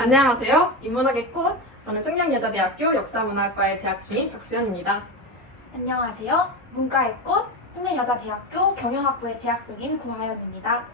안녕하세요. 인문학의 꽃. 저는 숙명여자대학교 역사문화과에 재학 중인 박수현입니다. 안녕하세요. 문과의 꽃, 숙명여자대학교 경영학부에 재학 중인 고하연입니다.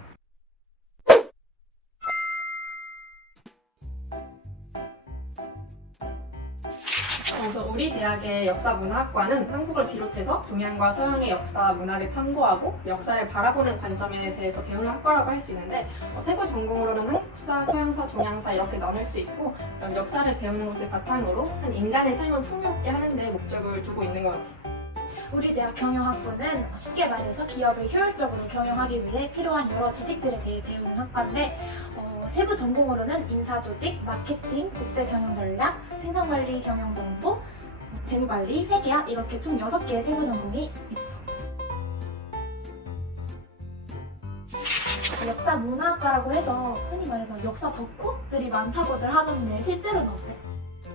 우선 우리 대학의 역사문화학과는 한국을 비롯해서 동양과 서양의 역사 문화를 탐구하고 역사를 바라보는 관점에 대해서 배우는 학과라고 할 수 있는데 세부 전공으로는 한국사, 서양사, 동양사 이렇게 나눌 수 있고 이런 역사를 배우는 것을 바탕으로 한 인간의 삶을 풍요롭게 하는 데 목적을 두고 있는 것 같아요. 우리 대학 경영학부는 쉽게 말해서 기업을 효율적으로 경영하기 위해 필요한 여러 지식들에 대해 배우는 학과인데 세부 전공으로는 인사조직, 마케팅, 국제경영전략, 생산관리 경영정보, 재무관리, 회계학 이렇게 총 6개의 세부 전공이 있어. 역사 문화학과라고 해서 흔히 말해서 역사 덕후들이 많다고들 하던데 실제로는 어때?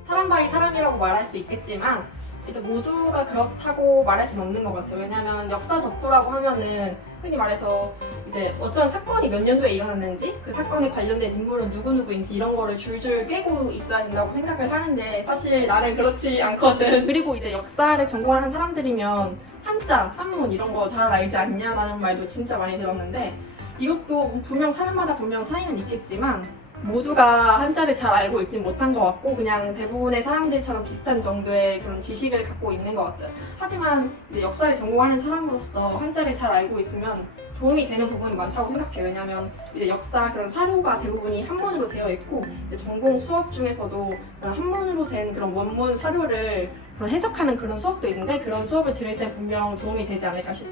사람 바이 사람이라고 말할 수 있겠지만 일단 모두가 그렇다고 말할 수는 없는 것 같아요. 왜냐하면 역사 덕후라고 하면은 흔히 말해서 이제 어떤 사건이 몇 년도에 일어났는지 그 사건에 관련된 인물은 누구누구인지 이런 거를 줄줄 꿰고 있어야 된다고 생각을 하는데 사실 나는 그렇지 않거든. 그리고 이제 역사를 전공하는 사람들이면 한자, 한문 이런 거 잘 알지 않냐라는 말도 진짜 많이 들었는데 이것도 분명 사람마다 분명 차이는 있겠지만 모두가 한자를 잘 알고 있진 못한 것 같고 그냥 대부분의 사람들처럼 비슷한 정도의 그런 지식을 갖고 있는 것 같아요. 하지만 이제 역사를 전공하는 사람으로서 한자를 잘 알고 있으면 도움이 되는 부분이 많다고 생각해요. 왜냐하면 이제 역사 그런 사료가 대부분이 한문으로 되어 있고 전공 수업 중에서도 그런 한문으로 된 그런 원문 사료를 그런 해석하는 그런 수업도 있는데 그런 수업을 들을 때 분명 도움이 되지 않을까 싶어.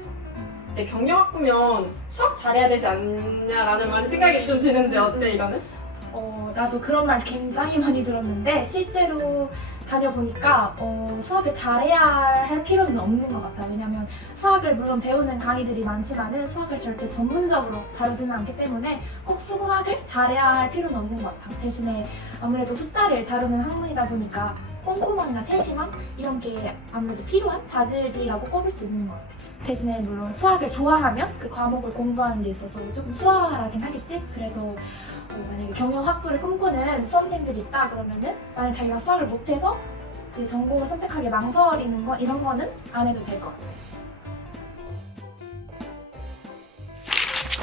근데 경영학부면 수업 잘해야 되지 않냐라는 많은 생각이 좀 드는데 어때 이거는? 나도 그런 말 굉장히 많이 들었는데 실제로 다녀보니까 수학을 잘해야 할 필요는 없는 것 같아. 왜냐면 수학을 물론 배우는 강의들이 많지만은 수학을 절대 전문적으로 다루지는 않기 때문에 꼭 수학을 잘해야 할 필요는 없는 것 같아. 대신에 아무래도 숫자를 다루는 학문이다 보니까 꼼꼼함이나 세심함 이런 게 아무래도 필요한 자질들이라고 꼽을 수 있는 것 같아. 대신에 물론 수학을 좋아하면 그 과목을 공부하는 데 있어서 조금 수월하긴 하겠지? 그래서 만약에 경영학부를 꿈꾸는 수험생들이 있다 그러면은 만약 자기가 수학을 못해서 그 전공을 선택하기 망설이는 거 이런 거는 안 해도 될 것 같아.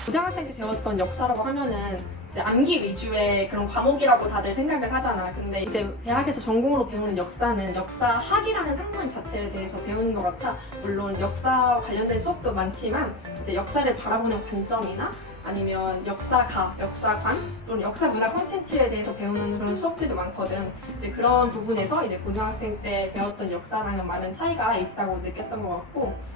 고등학생 때 배웠던 역사라고 하면은 이제 암기 위주의 그런 과목이라고 다들 생각을 하잖아. 근데 이제 대학에서 전공으로 배우는 역사는 역사학이라는 학문 자체에 대해서 배우는 것 같아. 물론 역사와 관련된 수업도 많지만 이제 역사를 바라보는 관점이나 아니면 역사가, 역사관 또는 역사 문화 콘텐츠에 대해서 배우는 그런 수업들도 많거든. 이제 그런 부분에서 이제 고등학생 때 배웠던 역사랑은 많은 차이가 있다고 느꼈던 것 같고.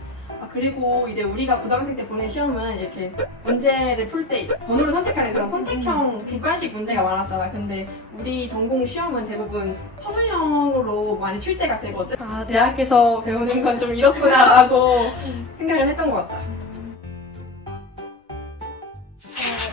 그리고 이제 우리가 고등학생 때 보는 시험은 이렇게 문제를 풀 때 번호를 선택하는 그런 선택형 객관식 문제가 많았잖아. 근데 우리 전공 시험은 대부분 서술형으로 많이 출제가 되거든. 대학에서 배우는 건 좀 이렇구나라고 생각을 했던 것 같다.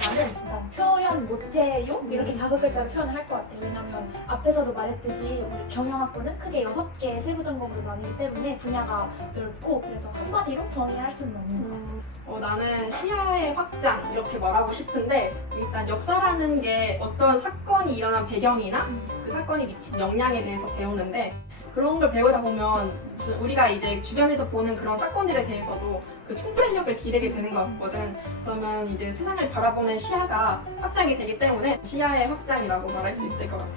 나는 일단 표현 못해요? 이렇게 5글자로 표현을 할 것 같아. 왜냐면 앞에서도 말했듯이 우리 경영학부는 크게 6개의 세부 전공으로 나뉘기 때문에 분야가 넓고 그래서 한마디로 정의할 수는 없는 것 같아. 나는 시야의 확장 이렇게 말하고 싶은데 일단 역사라는 게 어떤 사건이 일어난 배경이나 그 사건이 미친 영향에 대해서 배우는데 그런 걸 배우다 보면 무슨 우리가 이제 주변에서 보는 그런 사건들에 대해서도 그 통찰력을 기르게 되는 것 같거든. 그러면 이제 세상을 바라보는 시야가 확장이 되기 때문에 시야의 확장이라고 말할 수 있을 것 같아.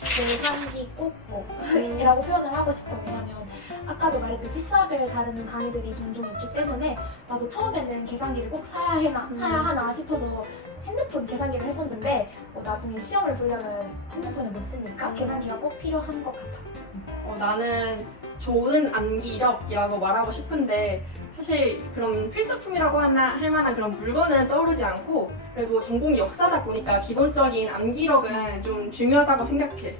계산기 꼭이라고 표현을 하고 싶어. 왜냐면 아까도 말했듯이 수학을 다루는 강의들이 종종 있기 때문에 나도 처음에는 계산기를 꼭 사야 하나 싶어서 핸드폰 계산기를 했었는데 나중에 시험을 보려면 핸드폰을 못 쓰니까 계산기가 꼭 필요한 것 같아. 나는 좋은 암기력이라고 말하고 싶은데 사실 그런 필수품이라고 할 만한 그런 물건은 떠오르지 않고 그래도 전공이 역사다 보니까 기본적인 암기력은 좀 중요하다고 생각해.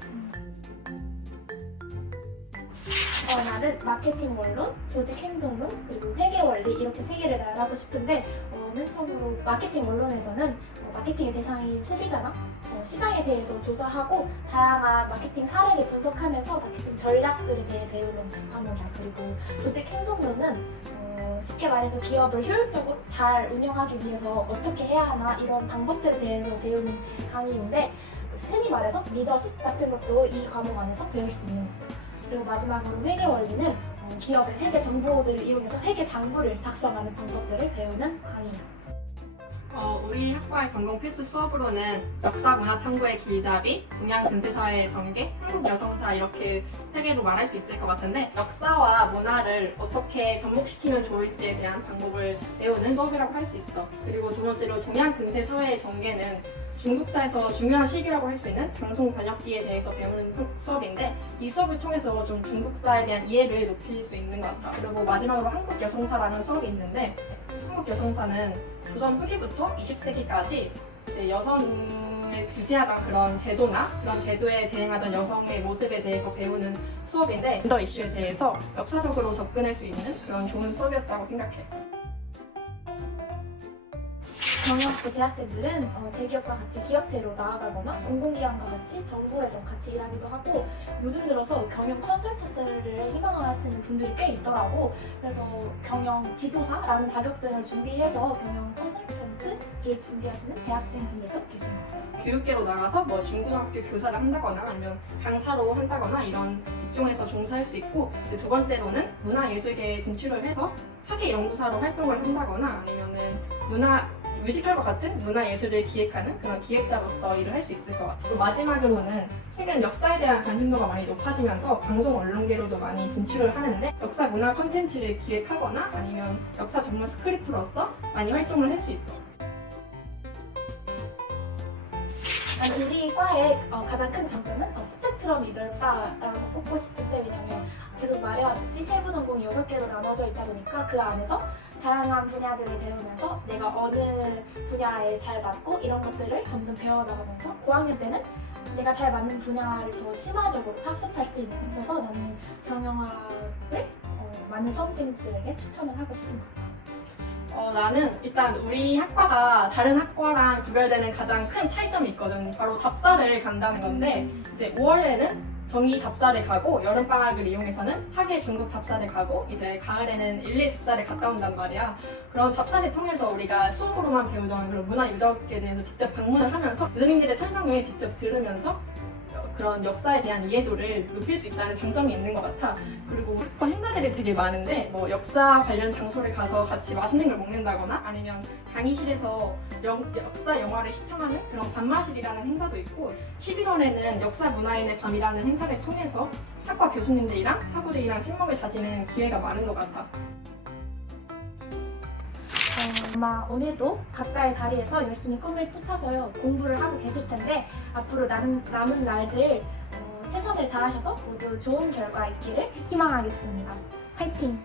나는 마케팅 원론, 조직 행동론, 그리고 회계 원리 이렇게 3개를 나열하고 싶은데 맨 처음으로 마케팅 원론에서는 마케팅의 대상인 소비자나 시장에 대해서 조사하고 다양한 마케팅 사례를 분석하면서 마케팅 전략들에 대해 배우는 과목이야. 그리고 조직 행동론은 쉽게 말해서 기업을 효율적으로 잘 운영하기 위해서 어떻게 해야 하나 이런 방법들에 대해서 배우는 강의인데 흔히 말해서 리더십 같은 것도 이 과목 안에서 배울 수 있는 거예요. 그리고 마지막으로 회계 원리는 기업의 회계 정보들을 이용해서 회계 장부를 작성하는 방법들을 배우는 강의예요. 우리 학과의 전공 필수 수업으로는 역사 문화 탐구의 길잡이, 동양 근세사회의 전개, 한국 여성사 이렇게 세 개로 말할 수 있을 것 같은데 역사와 문화를 어떻게 접목시키면 좋을지에 대한 방법을 배우는 수업이라고 할 수 있어. 그리고 두 번째로 동양 근세사회의 전개는 중국사에서 중요한 시기라고 할 수 있는 방송 번역기에 대해서 배우는 수업인데 이 수업을 통해서 좀 중국사에 대한 이해를 높일 수 있는 것 같아. 그리고 마지막으로 한국 여성사라는 수업이 있는데 한국 여성사는 조선 후기부터 20세기까지 여성을 규제하던 그런 제도나 그런 제도에 대응하던 여성의 모습에 대해서 배우는 수업인데 젠더 이슈에 대해서 역사적으로 접근할 수 있는 그런 좋은 수업이었다고 생각해. 경영학부 대학생들은 대기업과 같이 기업체로 나아가거나 공공기관과 같이 정부에서 같이 일하기도 하고 요즘 들어서 경영 컨설턴트를 희망하시는 분들이 꽤 있더라고. 그래서 경영 지도사라는 자격증을 준비해서 경영 컨설턴트를 준비하시는 대학생분들도 계십니다. 교육계로 나가서 뭐 중고등학교 교사를 한다거나 아니면 강사로 한다거나 이런 직종에서 종사할 수 있고 두 번째로는 문화예술계에 진출을 해서 학예 연구사로 활동을 한다거나 아니면은 뮤지컬과 같은 문화예술을 기획하는 그런 기획자로서 일을 할 수 있을 것 같아요. 마지막으로는 최근 역사에 대한 관심도가 많이 높아지면서 방송 언론계로도 많이 진출을 하는데 역사 문화 콘텐츠를 기획하거나 아니면 역사 전문 스크립트로서 많이 활동을 할 수 있어. 우리 과의 가장 큰 장점은 스펙트럼이 넓다라고 꼽고 싶은데 왜냐면 계속 말해왔듯이 세부 전공이 6개로 나눠져 있다 보니까 그 안에서 다양한 분야들을 배우면서 내가 어느 분야에 잘 맞고 이런 것들을 점점 배워나가면서 고학년 때는 내가 잘 맞는 분야를 더 심화적으로 학습할 수 있어서 나는 경영학을 많은 수험생들에게 추천을 하고 싶은 것 같아요. 나는 일단 우리 학과가 다른 학과랑 구별되는 가장 큰 차이점이 있거든. 바로 답사를 간다는 건데 이제 5월에는 정기 답사를 가고 여름방학을 이용해서는 학예 중국 답사를 가고 이제 가을에는 일일 답사를 갔다 온단 말이야. 그런 답사를 통해서 우리가 수업으로만 배우던 그런 문화 유적에 대해서 직접 방문을 하면서 교수님들의 설명을 직접 들으면서 그런 역사에 대한 이해도를 높일 수 있다는 장점이 있는 것 같아. 그리고 행사들이 되게 많은데 뭐 역사 관련 장소를 가서 같이 맛있는 걸 먹는다거나 아니면 강의실에서 역사 영화를 시청하는 그런 밤마실이라는 행사도 있고 11월에는 역사 문화인의 밤이라는 행사를 통해서 학과 교수님들이랑 학우들이랑 친목을 다지는 기회가 많은 것 같아. 아마 오늘도 각자의 자리에서 열심히 꿈을 쫓아서 공부를 하고 계실 텐데 앞으로 남은 날들 최선을 다하셔서 모두 좋은 결과 있기를 희망하겠습니다. 화이팅!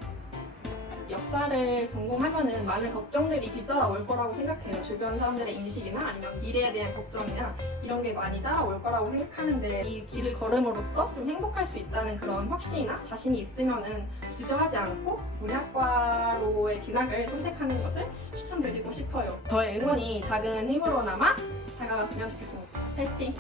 역사를 전공하면은 많은 걱정들이 뒤따라올 거라고 생각해요. 주변 사람들의 인식이나 아니면 미래에 대한 걱정이나 이런 게 많이 따라올 거라고 생각하는데 이 길을 걸음으로써 좀 행복할 수 있다는 그런 확신이나 자신이 있으면은 주저하지 않고 우리 학과로의 진학을 선택하는 것을 추천드리고 싶어요. 저의 응원이 작은 힘으로나마 다가갔으면 좋겠습니다. 파이팅!